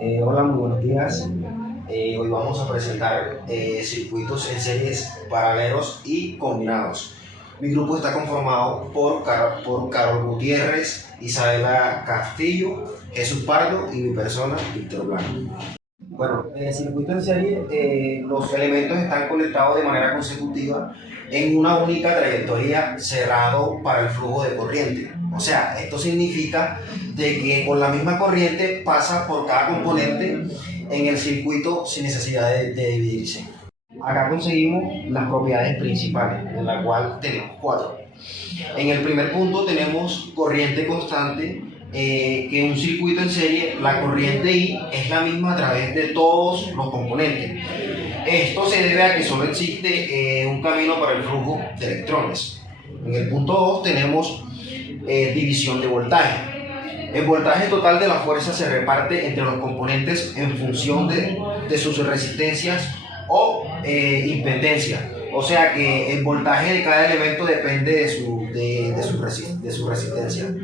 Hola, muy buenos días. Hoy vamos a presentar circuitos en series paralelos y combinados. Mi grupo está conformado por Carol Gutiérrez, Isabela Castillo, Jesús Pardo y mi persona, Víctor Blanco. Bueno, en el circuito en serie los elementos están conectados de manera consecutiva en una única trayectoria cerrado para el flujo de corriente. O sea, esto significa de que con la misma corriente pasa por cada componente en el circuito sin necesidad de dividirse. Acá conseguimos las propiedades principales, en la cual tenemos 4. En el primer punto tenemos corriente constante, que en un circuito en serie la corriente I es la misma a través de todos los componentes. Esto se debe a que solo existe un camino para el flujo de electrones. En el punto 2 tenemos división de voltaje. El voltaje total de la fuerza se reparte entre los componentes en función de sus resistencias o impedencia. O sea que el voltaje de cada elemento depende de su resistencia.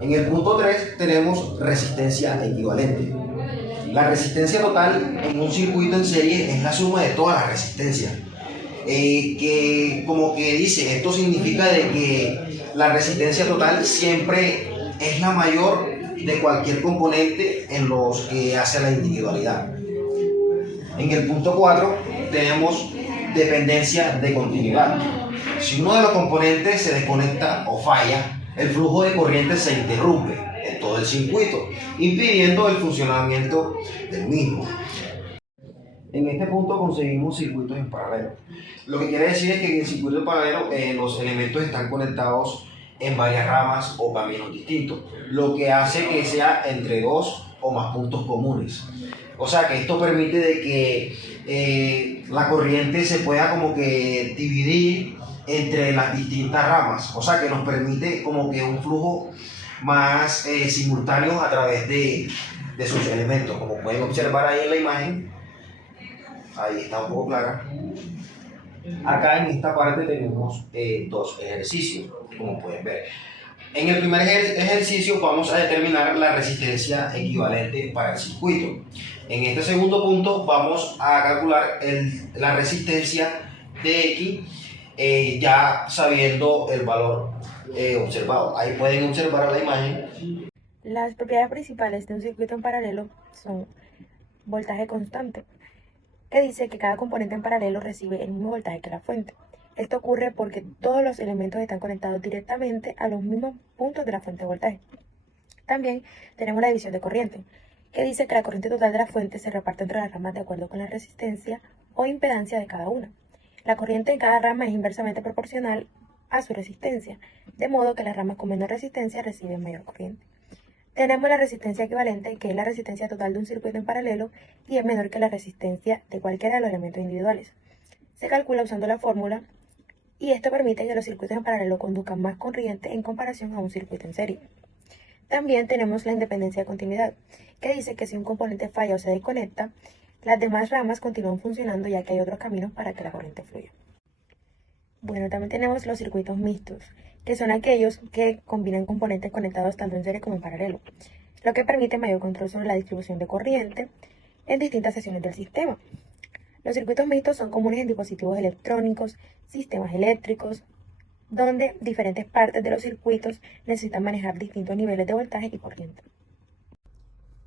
En el punto 3 tenemos resistencia equivalente. La resistencia total en un circuito en serie es la suma de todas las resistencias. Que como que dice, esto significa de que la resistencia total siempre es la mayor de cualquier componente en los que hace la individualidad. En el punto 4 tenemos dependencia de continuidad. Si uno de los componentes se desconecta o falla, el flujo de corriente se interrumpe en todo el circuito, impidiendo el funcionamiento del mismo. En este punto conseguimos circuitos en paralelo. Lo que quiere decir es que en el circuito en paralelo los elementos están conectados en varias ramas o caminos distintos, lo que hace que sea entre 2 o más puntos comunes. O sea que esto permite de que la corriente se pueda como que dividir entre las distintas ramas. O sea que nos permite como que un flujo más simultáneo a través de sus elementos. Como pueden observar ahí en la imagen, ahí está un poco clara. Acá en esta parte tenemos 2 ejercicios, como pueden ver. En el primer ejercicio vamos a determinar la resistencia equivalente para el circuito. En este segundo punto vamos a calcular la resistencia de X, ya sabiendo el valor observado. Ahí pueden observar la imagen. Las propiedades principales de un circuito en paralelo son voltaje constante, que dice que cada componente en paralelo recibe el mismo voltaje que la fuente. Esto ocurre porque todos los elementos están conectados directamente a los mismos puntos de la fuente de voltaje. También tenemos la división de corriente, que dice que la corriente total de la fuente se reparte entre las ramas de acuerdo con la resistencia o impedancia de cada una. La corriente en cada rama es inversamente proporcional a su resistencia, de modo que las ramas con menor resistencia reciben mayor corriente. Tenemos la resistencia equivalente, que es la resistencia total de un circuito en paralelo y es menor que la resistencia de cualquiera de los elementos individuales. Se calcula usando la fórmula y esto permite que los circuitos en paralelo conduzcan más corriente en comparación a un circuito en serie. También tenemos la independencia de continuidad, que dice que si un componente falla o se desconecta, las demás ramas continúan funcionando ya que hay otros caminos para que la corriente fluya. Bueno, también tenemos los circuitos mixtos, que son aquellos que combinan componentes conectados tanto en serie como en paralelo, lo que permite mayor control sobre la distribución de corriente en distintas secciones del sistema. Los circuitos mixtos son comunes en dispositivos electrónicos, sistemas eléctricos, donde diferentes partes de los circuitos necesitan manejar distintos niveles de voltaje y corriente.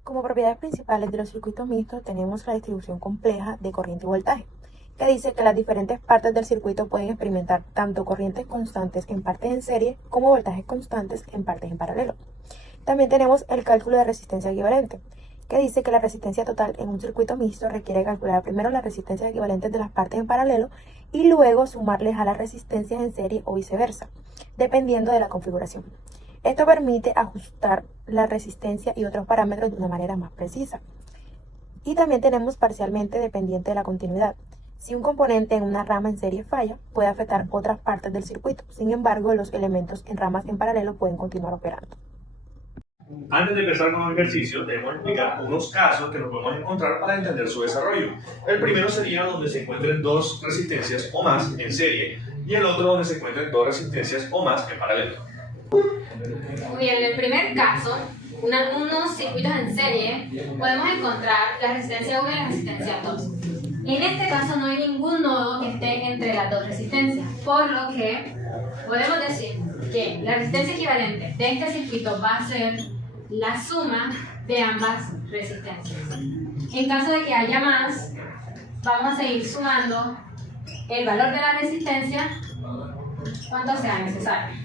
Como propiedades principales de los circuitos mixtos tenemos la distribución compleja de corriente y voltaje, que dice que las diferentes partes del circuito pueden experimentar tanto corrientes constantes en partes en serie como voltajes constantes en partes en paralelo. También tenemos el cálculo de resistencia equivalente, que dice que la resistencia total en un circuito mixto requiere calcular primero las resistencias equivalentes de las partes en paralelo y luego sumarles a las resistencias en serie o viceversa, dependiendo de la configuración. Esto permite ajustar la resistencia y otros parámetros de una manera más precisa. Y también tenemos parcialmente dependiente de la continuidad. Si un componente en una rama en serie falla, puede afectar otras partes del circuito. Sin embargo, los elementos en ramas en paralelo pueden continuar operando. Antes de empezar con el ejercicio, debemos explicar unos casos que nos podemos encontrar para entender su desarrollo. El primero sería donde se encuentren 2 resistencias o más en serie y el otro donde se encuentren 2 resistencias o más en paralelo. Muy bien, en el primer caso, unos circuitos en serie, podemos encontrar la resistencia 1 y la resistencia 2. En este caso no hay ningún nodo que esté entre las dos resistencias, por lo que podemos decir que la resistencia equivalente de este circuito va a ser la suma de ambas resistencias. En caso de que haya más, vamos a seguir sumando el valor de la resistencia cuanto sea necesario.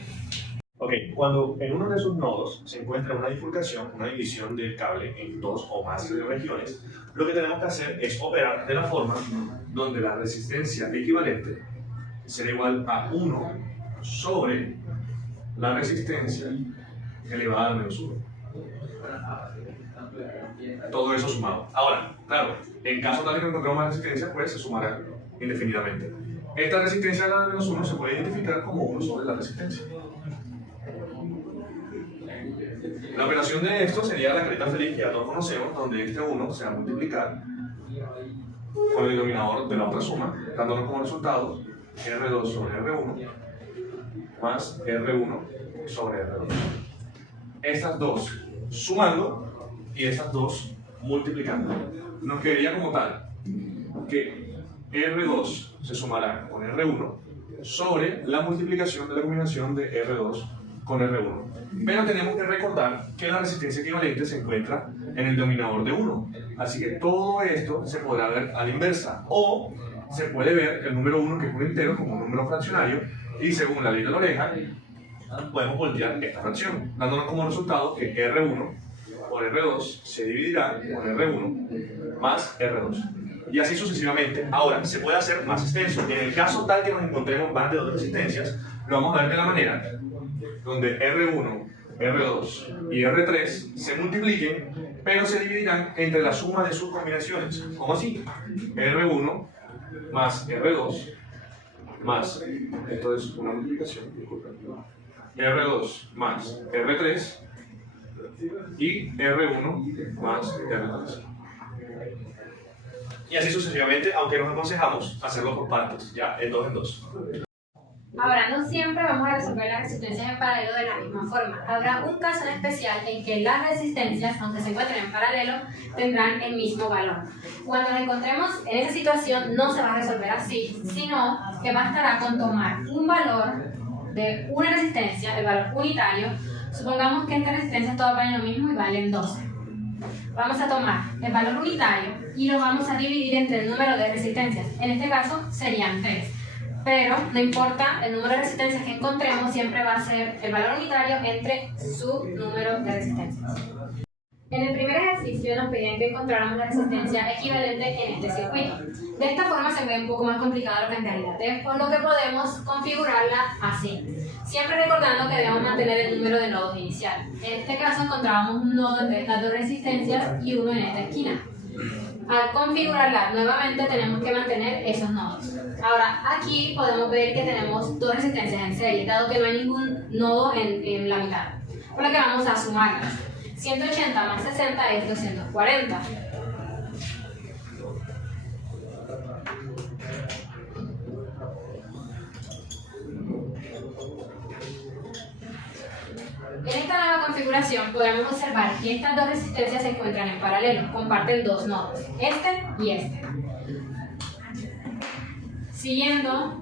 Ok, cuando en uno de sus nodos se encuentra una bifurcación, una división del cable en dos o más regiones, lo que tenemos que hacer es operar de la forma donde la resistencia equivalente será igual a 1 sobre la resistencia elevada al menos 1. Todo eso sumado. Ahora, claro, en caso tal de que encontremos más resistencia, pues se sumará indefinidamente. Esta resistencia elevada al menos 1 se puede identificar como 1 sobre la resistencia. La operación de esto sería la carita feliz que ya todos conocemos, donde este 1 se va a multiplicar con el denominador de la otra suma, dándonos como resultado R2 sobre R1 más R1 sobre R2. Estas dos sumando y estas dos multiplicando. Nos quedaría como tal que R2 se sumará con R1 sobre la multiplicación de la combinación de R2 con R1. Pero tenemos que recordar que la resistencia equivalente se encuentra en el denominador de 1. Así que todo esto se podrá ver a la inversa. O se puede ver el número 1, que es un entero, como un número fraccionario. Y según la ley de la oreja, podemos voltear esta fracción, dándonos como resultado que R1 por R2 se dividirá por R1 más R2. Y así sucesivamente. Ahora, se puede hacer más extenso. En el caso tal que nos encontremos más de dos resistencias, lo vamos a ver de la manera donde R1, R2 y R3 se multipliquen, pero se dividirán entre la suma de sus combinaciones. ¿Cómo así? R1 más R2 más, esto es una multiplicación, R2 más R3 y R1 más R3. Y así sucesivamente, aunque nos aconsejamos hacerlo por partes, ya en dos en dos. Ahora, no siempre vamos a resolver las resistencias en paralelo de la misma forma. Habrá un caso en especial en que las resistencias, aunque se encuentren en paralelo, tendrán el mismo valor. Cuando nos encontremos en esa situación, no se va a resolver así, sino que bastará con tomar un valor de una resistencia, el valor unitario. Supongamos que esta resistencia todas valen lo mismo y valen 12. Vamos a tomar el valor unitario y lo vamos a dividir entre el número de resistencias. En este caso serían 3. Pero no importa el número de resistencias que encontremos, siempre va a ser el valor unitario entre su número de resistencias. En el primer ejercicio nos pedían que encontráramos la resistencia equivalente en este circuito. De esta forma se ve un poco más complicado lo que en realidad es, por lo que podemos configurarla así. Siempre recordando que debemos mantener el número de nodos inicial. En este caso encontrábamos un nodo entre estas dos resistencias y uno en esta esquina. Al configurarla nuevamente tenemos que mantener esos nodos. Ahora aquí podemos ver que tenemos dos resistencias en serie, dado que no hay ningún nodo en la mitad. Por lo que vamos a sumarlas. 180 más 60 es 240. En esta nueva configuración podremos observar que estas dos resistencias se encuentran en paralelo, comparten dos nodos, este y este. Siguiendo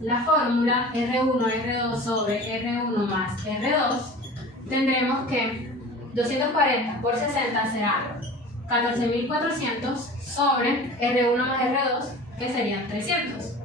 la fórmula R1, R2 sobre R1 más R2, tendremos que 240 por 60 será 14.400 sobre R1 más R2, que serían 300.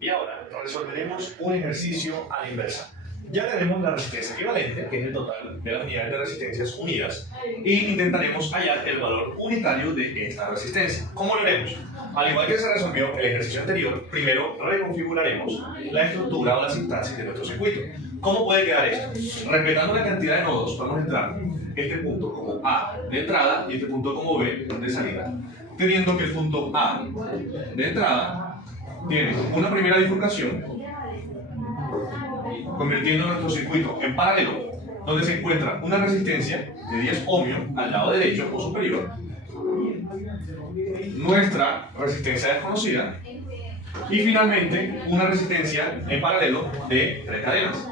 Y ahora resolveremos un ejercicio a la inversa. Ya tenemos la resistencia equivalente, que es el total de las unidades de resistencias unidas, y intentaremos hallar el valor unitario de esta resistencia. ¿Cómo lo haremos? Al igual que se resolvió el ejercicio anterior, primero reconfiguraremos la estructura o la sintaxis de nuestro circuito. ¿Cómo puede quedar esto? Respetando la cantidad de nodos, vamos a entrar este punto como A de entrada y este punto como B de salida. Teniendo que el punto A de entrada tiene una primera bifurcación, convirtiendo nuestro circuito en paralelo, donde se encuentra una resistencia de 10 ohmios al lado derecho o superior, nuestra resistencia desconocida y finalmente una resistencia en paralelo de 3 cadenas.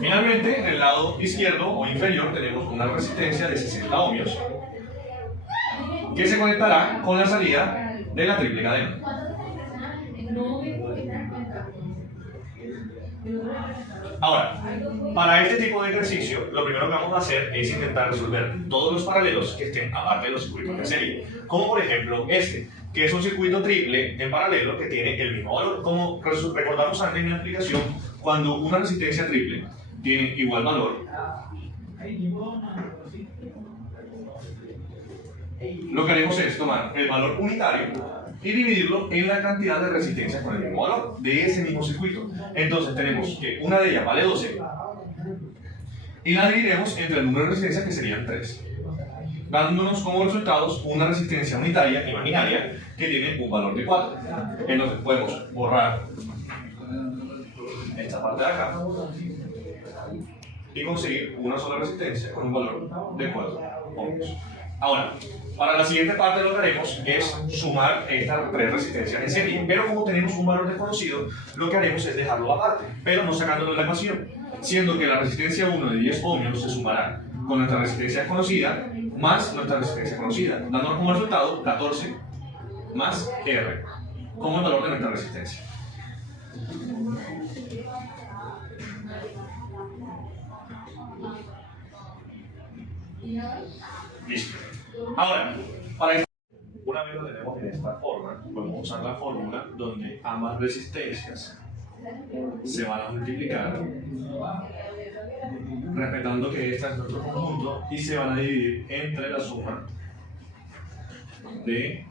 Finalmente, en el lado izquierdo o inferior tenemos una resistencia de 60 ohmios que se conectará con la salida de la triple cadena. Ahora, para este tipo de ejercicio, lo primero que vamos a hacer es intentar resolver todos los paralelos que estén aparte de los circuitos de serie. Como por ejemplo este, que es un circuito triple en paralelo que tiene el mismo valor. Como recordamos antes en la explicación, cuando una resistencia triple tiene igual valor, lo que haremos es tomar el valor unitario y dividirlo en la cantidad de resistencias con el mismo valor de ese mismo circuito. Entonces tenemos que una de ellas vale 12 y la dividiremos entre el número de resistencias, que serían 3, dándonos como resultados una resistencia unitaria imaginaria que tiene un valor de 4. Entonces podemos borrar esta parte de acá y conseguir una sola resistencia con un valor de 4 ohmios. Ahora, para la siguiente parte lo que haremos es sumar estas 3 resistencias en serie, pero como tenemos un valor desconocido, lo que haremos es dejarlo aparte, pero no sacándolo de la ecuación, siendo que la resistencia 1 de 10 ohmios se sumará con nuestra resistencia desconocida más nuestra resistencia conocida, dándonos como resultado 14 más R, como el valor de nuestra resistencia. Listo. Ahora, una vez lo tenemos en esta forma, podemos usar la fórmula donde ambas resistencias se van a multiplicar, respetando que esta es nuestro conjunto, y se van a dividir entre la suma de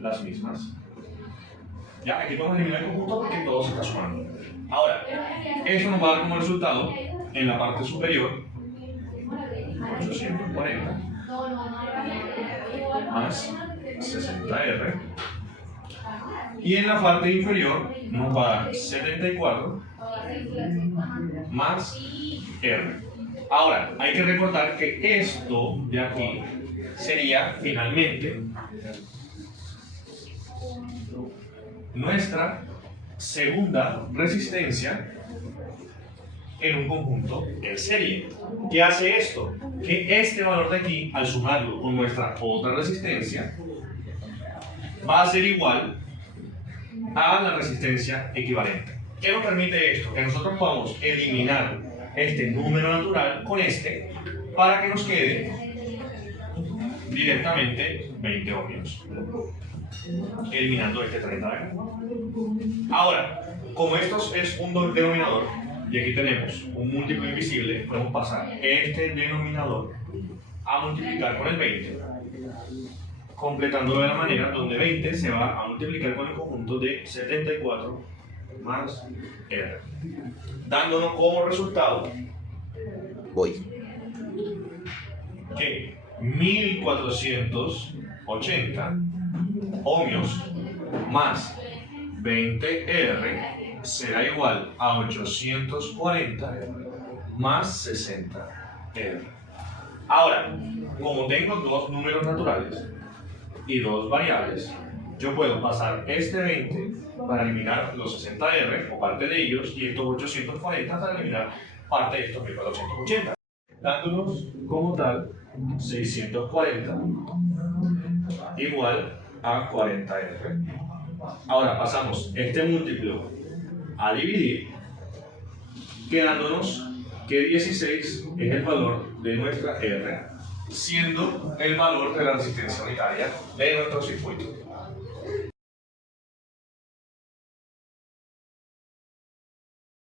las mismas. Ya, aquí podemos eliminar el conjunto porque todo se está sumando. Ahora, esto nos va a dar como resultado en la parte superior 840 más 60R, y en la parte inferior nos va a dar 74 más R. Ahora, hay que recordar que esto de aquí sería finalmente nuestra segunda resistencia en un conjunto en serie. ¿Qué hace esto? Que este valor de aquí, al sumarlo con nuestra otra resistencia, va a ser igual a la resistencia equivalente. ¿Qué nos permite esto? Que nosotros podamos eliminar este número natural con este para que nos quede directamente 20 ohmios, eliminando este 30 de acá. Ahora, como esto es un denominador y aquí tenemos un múltiplo invisible, podemos pasar este denominador a multiplicar con el 20, completándolo de la manera donde 20 se va a multiplicar con el conjunto de 74 más R, dándonos como resultado que 1480 ohmios más 20R será igual a 840 más 60R. Ahora, como tengo dos números naturales y dos variables, yo puedo pasar este 20 para eliminar los 60R o parte de ellos, y estos 840 para eliminar parte de estos 1480, dándonos como tal 640 igual a 40R. Ahora pasamos este múltiplo a dividir, quedándonos que 16 es el valor de nuestra R, siendo el valor de la resistencia unitaria de nuestro circuito.